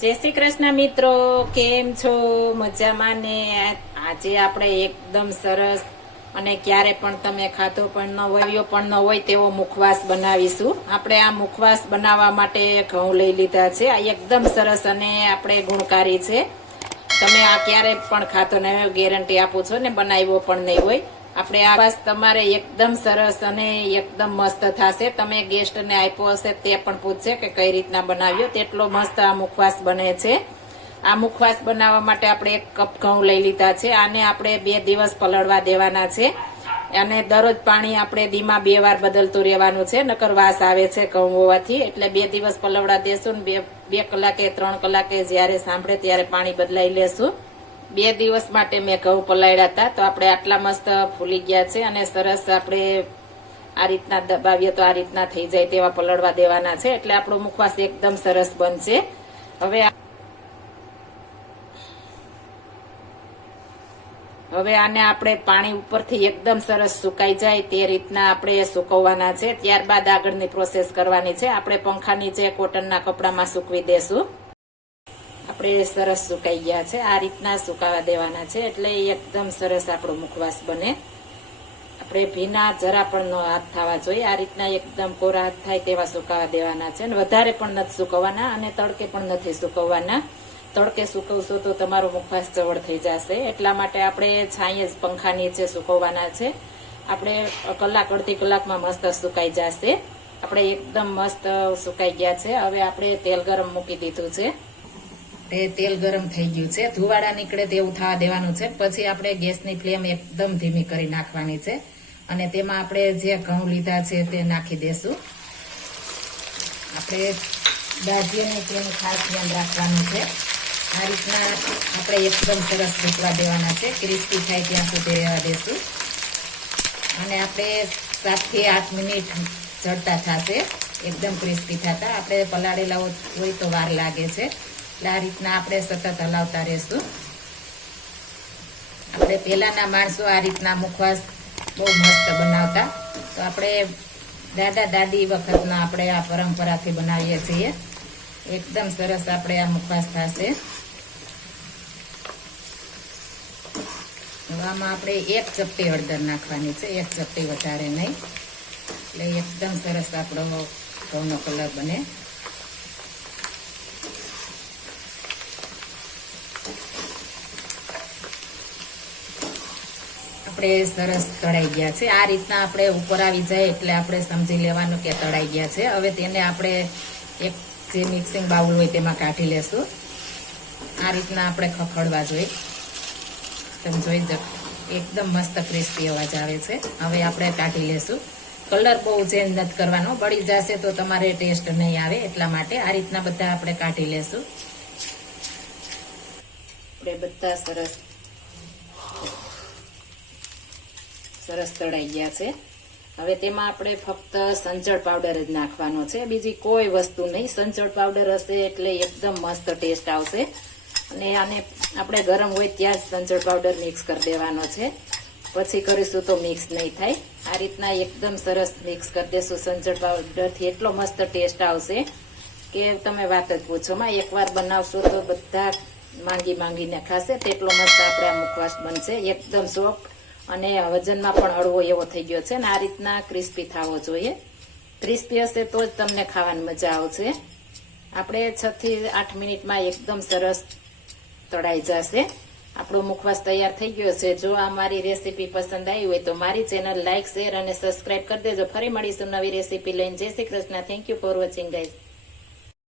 જય શ્રી કૃષ્ણ મિત્રો, કેમ છો? મજામાં ને? આજે આપણે એકદમ સરસ અને ક્યારે પણ તમે ખાધો પણ ન હોય પણ ન હોય તેવો મુખવાસ બનાવીશું. આપણે આ મુખવાસ બનાવવા માટે ઘઉં લઈ લીધા છે. આ એકદમ સરસ અને આપણે ગુણકારી છે. તમે આ ક્યારે પણ ખાતો ને ગેરંટી આપો છો ને બનાવ્યો પણ નહીં હોય. આપણે આ વાસ તમારે એકદમ સરસ અને એકદમ મસ્ત થશે. તમે ગેસ્ટને આપ્યો હશે તે પણ પૂછશે કે કઈ રીતના બનાવ્યો. તેટલો મસ્ત આ મુખવાસ બને છે. આ મુખવાસ બનાવવા માટે આપણે એક કપ ઘઉં લઈ લીધા છે. આને આપણે બે દિવસ પલળવા દેવાના છે. અને દરરોજ પાણી આપણે ધીમા બે વાર બદલતું રહેવાનું છે. નકર વાસ આવે છે ઘઉં હોવાથી. એટલે બે દિવસ પલવડા દેશું ને બે બે કલાકે ત્રણ કલાકે જ્યારે સાંભળે ત્યારે પાણી બદલાઈ લેશું. બે દિવસ માટે મેં ઘઉં પલાળ્યા હતા. તો આપણે આટલા મસ્ત ફૂલી ગયા છે અને સરસ આપણે આ રીતના દબાવીએ તો આ રીતના થઈ જાય તેવા પલળવા દેવાના છે. એટલે આપણો મુખવાસ એકદમ સરસ બનશે. હવે હવે આને આપણે પાણી ઉપરથી એકદમ સરસ સુકાઈ જાય તે રીતના આપણે સુકવવાના છે. ત્યારબાદ આગળની પ્રોસેસ કરવાની છે. આપણે પંખા નીચે કોટનના કપડામાં સૂકવી દેશું. આપણે સરસ સુકાઈ ગયા છે. આ રીતના સુકાવા દેવાના છે એટલે એકદમ સરસ આપણો મુખવાસ બને. આપણે ભીના જરા પણ નો હાથ થવા જોઈએ. આ રીતના એકદમ કોરા હાથ થાય તેવા સુકાવા દેવાના છે. અને વધારે પણ નથી સુકવવાના અને તડકે પણ નથી સુકવવાના. તડકે સુકવશો તો તમારો મુખવાસ ચવડ થઈ જશે. એટલા માટે આપણે છાંયે જ પંખા નીચે સુકવવાના છે. આપણે કલાક અડધી કલાકમાં મસ્ત સુકાઈ જશે. આપણે એકદમ મસ્ત સુકાઈ ગયા છે. હવે આપણે તેલ ગરમ મૂકી દીધું છે. તે તેલ ગરમ થઈ ગયું છે. ધુવાડા નીકળે તેવું થવા દેવાનું છે. પછી આપણે ગેસની ફ્લેમ એકદમ ધીમી કરી નાખવાની છે. અને તેમાં આપણે જે ઘઉં લીધા છે તે નાખી દેશું. આપણે દાજીને તેનું ખાસ ધ્યાન રાખવાનું છે. આ રીતના આપણે એકદમ સરસ ઢોકળા દેવાના છે. ક્રિસ્પી થાય ત્યાં સુધી રહેવા દેશું. અને આપણે સાતથી આઠ મિનિટ ચડતા થશે. એકદમ ક્રિસ્પી થતા. આપણે પલાળેલા હોય તો વાર લાગે છે. એટલે આ રીતના આપણે સતત હલાવતા રહેશું. આપણે પહેલાંના માણસો આ રીતના મુખવાસ બહુ મસ્ત બનાવતા. તો આપણે દાદા દાદી વખતના આપણે આ પરંપરાથી બનાવીએ છીએ. એકદમ સરસ આપણે આ મુખવાસ થશે. આમાં આપણે એક ચપટી હળદર નાખવાની છે. એક ચપટી વધારે નહીં. એટલે એકદમ સરસ આપણો ઘઉંનો કલર બને. આપણે સરસ તળાઈ ગયા છે. આ રીતના આપણે ઉપર આવી જાય એટલે આપણે સમજી લેવાનું કે તળાઈ ગયા છે. હવે તેને આપણે એક જે મિક્સિંગ બાઉલ હોય તેમાં કાઢી લેશું. આ રીતના આપણે ખખડવા જોઈએ. તમે જોઈ એકદમ મસ્ત ક્રિસ્પી અવાજ આવે છે. હવે આપણે કાઢી લેશું. કલર બહુ ચેન્જ નથી કરવાનો. બળી જશે તો તમારે ટેસ્ટ નહીં આવે એટલા માટે આ રીતના બધા આપણે કાઢી લેશું. આપણે બધા સરસ સરસ તળાઈ ગયા છે. હવે તેમાં આપણે ફક્ત સંચળ પાવડર જ નાખવાનો છે. બીજી કોઈ વસ્તુ નહીં. સંચળ પાવડર હશે એટલે એકદમ મસ્ત ટેસ્ટ આવશે. અને આને આપણે ગરમ હોય ત્યાં જ સંચળ પાવડર મિક્સ કરી દેવાનો છે. પછી કરીશું તો મિક્સ નહીં થાય. આ રીતના એકદમ સરસ મિક્સ કરી દેશું સંચળ પાવડરથી એટલો મસ્ત ટેસ્ટ આવશે કે તમે વાત જ પૂછો. માં એકવાર બનાવશો તો બધા માંગી માંગીને ખાશે. તેટલો મસ્ત આપણે આ મુખવાસ બનશે. એકદમ સોફ્ટ અને વજનમાં પણ હળવો એવો થઈ ગયો છે. ને આ રીતના ક્રિસ્પી થવો જોઈએ. ક્રિસ્પી હશે તો જ તમને ખાવાની મજા આવશે. આપણે છ થી આઠ મિનિટમાં એકદમ સરસ તળાઈ જશે. આપણો મુખવાસ તૈયાર થઈ ગયો છે. જો આ મારી રેસીપી પસંદ આવી હોય તો મારી ચેનલ લાઇક શેર અને સબસ્ક્રાઇબ કરી દેજો. ફરી મળીશું નવી રેસીપી લઈને. જય Shri Krishna. Thank you for watching guys